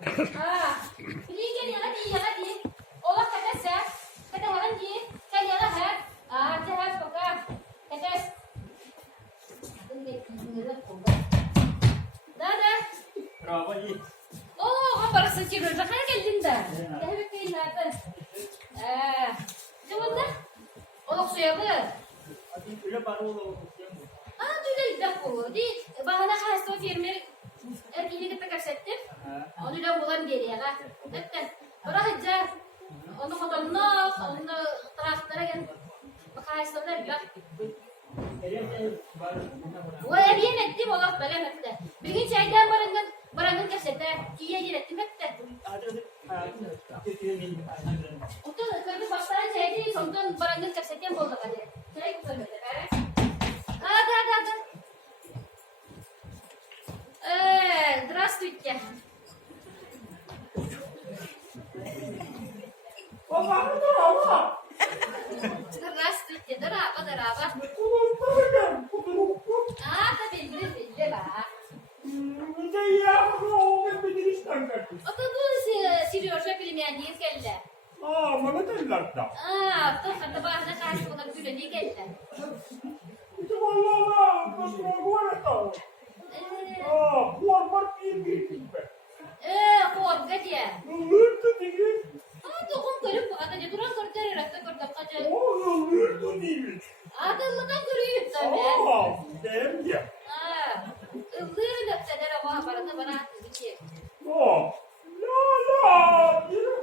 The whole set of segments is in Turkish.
Beli gel yana di. Olah kata sa. Kata halan di. Kan yana ha. Jahat pokok. Kata. Dada. Berapa ini? Oh, apa rasa cium? Rakan geldin dah. Dah betul nada. Cuman dah. Olah suya apa? Adi sudah baru lo. Sudah dah ko. Di bahana khas tu firmer. Erkini kita kersettim. Onu da bulan geliyor ha. Etten. Ora hacca. Onu kodanna, onu traktara gel. Bakaysalar yok. O eriyen etti bolak belen etti. Bir gün çaydan barangın kersette. Kiye girettim etti. Otu kırdı başlara çaydı. Sondan barangın kersettem bolak hadi. Çay kutardı. Hadi. Здравствуйте. Здравствуйте, дорога. Belli bak. Oto bu siliyor şu bilmeyenliğiniz geldi. Bana derler da. Tuh kata bahasa kasih untuk sudah di geldi. İşte vallahi kusura bakma. Kuarmak bir be. Korkak ya. Lütfen değil. Dokun görüp ada duran korkar rakta korkak kaca. Lütfen değil. Adamdan görüyor tabii. Dem ya. Ilgır da sadara bah barada bana dikir. La. La diri.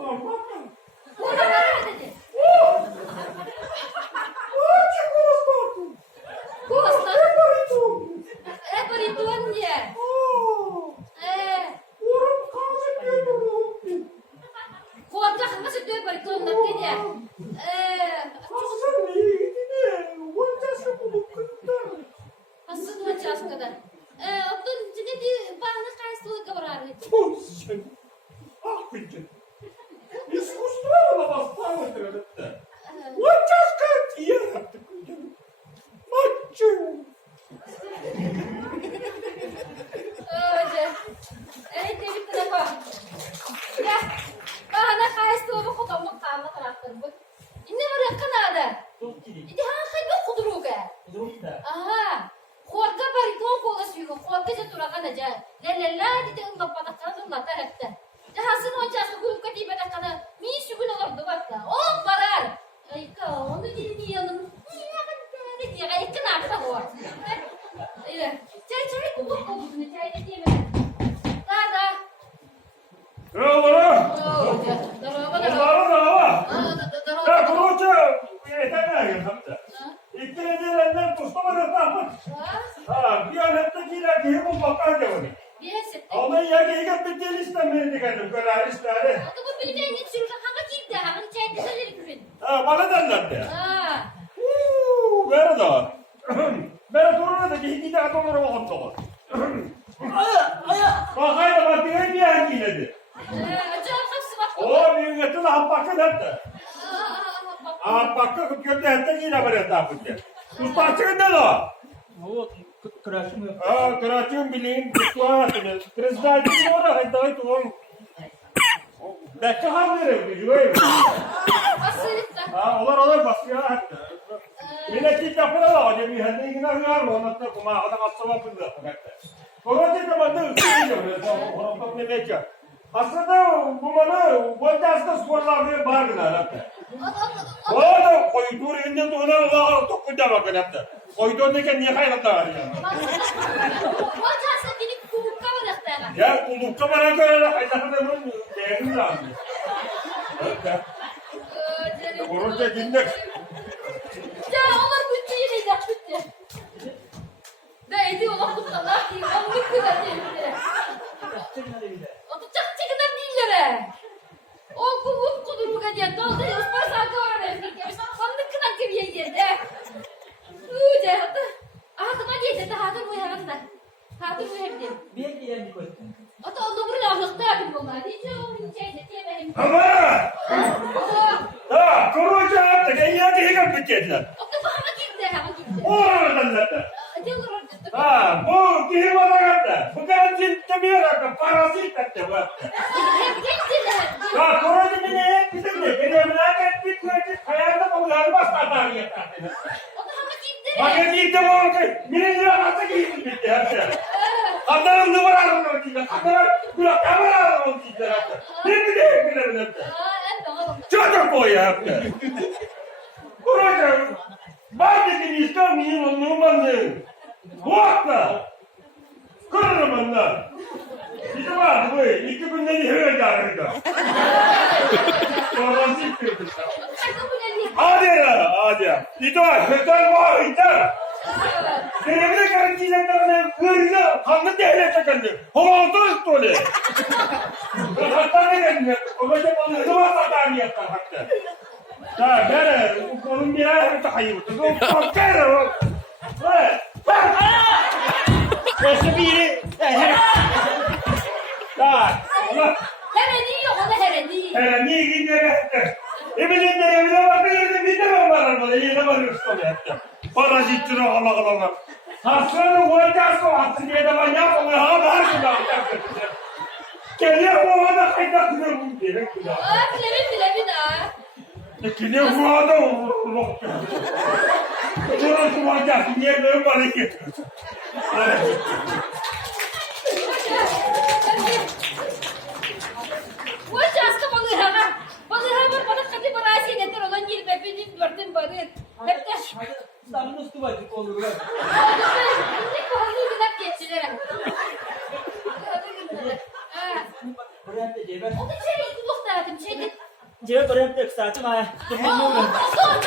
Bakın. Ona bana dedi. Gosta. Perituan dia. Korkak masih dia perituan nak dia. Asıl macam kadar. Otun jadi bahana kaysılı kavrar etti. Искусство поставити. Вот тяжко я. Jadi kenapa? Ya, bahana kaysılı bu kadar mutlu terakhir bu. Ini mereka ada. Ini hangi bir kudruga? Korka perituan kolasiyo. Korka jaturakan aja. La di tengah patahkan tu mata hatta. Jahasin o jasa grup ketiba da kana misu guna ordu batta. Oh barar. Ay ka onu jadi yanım. Ya ay kenapa var? Iya. Çay kubuk kubuk çay diye mi? Dada. Bravo. Daraba. Kurucu. Yeter ya hatta. İkilediğinden kustamada tahmin. Bir anettekiler ki bu bakar devani. Ama ya ki ilk bir dil istemedi kendim kadar istedi. Atı bu bilmeyen hiç sürüyor. Hangi kilde? Hangi çay güzelleri küfün? Bana derlerdi. Ver da. Ben toruna da ki daha toruna bakıp da. Bakayım bak diye bir yer giydi. Acayip hapsi bak. O büyüğüne de hampakı derdi. Hampakı kötü hatta yine böyle tapıttı. Usta çıkındı da. O kıraşım yok. Kıraçım bileyim. Kutuğuna Kırızlar gibi orada hayda tuğum. Bekle havları biliyor. Asırlıkta. Onlar basıyor hatta. Millet yapına da var. Bir hadi yine var mı? Ondan sonra kuma adam asla yapıldı. Koracı da bana ısırıyor. Horon ne meka. Aslında bu bana bu aslında skorlar var mı hatta? O da koyduğu indi de ona Allah tokuda bakın hatta. Koyduğu ne ki niye hayratta var ya? Wajah sendiri kuka berdekatan. Ya kuluk kamera göre hayatı da bunun değerli lazım. Korunca dinle. Ya onlar bütçe yine bütçe. Da ediyorlar bu kadar ki onu kadar değil. O tutacak çıkıdan değiller. O kubuk kuduruk ediyor. Doldu uspar saati oraya verdik. Sandık kınak gibi yedi. Uca hatta. Aklıma diyecek de hatır bu yanında. Hatır bu hem de. Bir diyen koy. Hatta onu buraya ahlıkta yapayım onlar. Hiç onun şeyde diyemeyim. Ama! Ha, korunca artık en iyi bir hikam bütçediler. O da bana gitti. Oradan zaten. Diyorlar orada. Ha, bu kim olarak bu kadar ciddi bir olarak parazit etti bu. Ya korona bile bizim de gelemler bitmedi. Hayalde bunları başladılar yeterli. Bakın gitti bu orada. Birinci arası giydi bitti hepsi. Kadının numarası o gitti. Kadının kulak kameraları o gitti hepsi. Bitti de bilemem hepsi. Çocuk o ya hepsi. Korona. Ben dedim İslam'ın numarası. Bu akla. Kırırım ondan. Bizim vardı bu. 2 günde bir hıver gelirdi. Sonra siktirdim. Hadi ya, hadi ya. İdol, kötü var, idol. Devlet garantilerine kırdı, kanlı devlet çekildi. Havalda üstüne. Hatta ne dedin? Babacım onu hızıma satarını yaptılar hatta. Ya ben onun bir ayarı da hayırdı. O korkar o. Bak! Nasıl biri? Ya, Allah. Niye gidiyor? Eminim de evine bakıyorsun, bir de ben varım. Yine varıyorsun ya. Parazitçini Allah. Hastanın koyacaksın o hastı diye de ben yapmıyor. Her gün yapacaksın. Geliyor bu arada kaynaklıdır bu diye. Geliyor bu arada o. Burası koyacaksın diye böyle bana getiriyorsun. Damın üstü var olur. Buraya da cebe. Cebe buraya da kısaltım ha. Aa,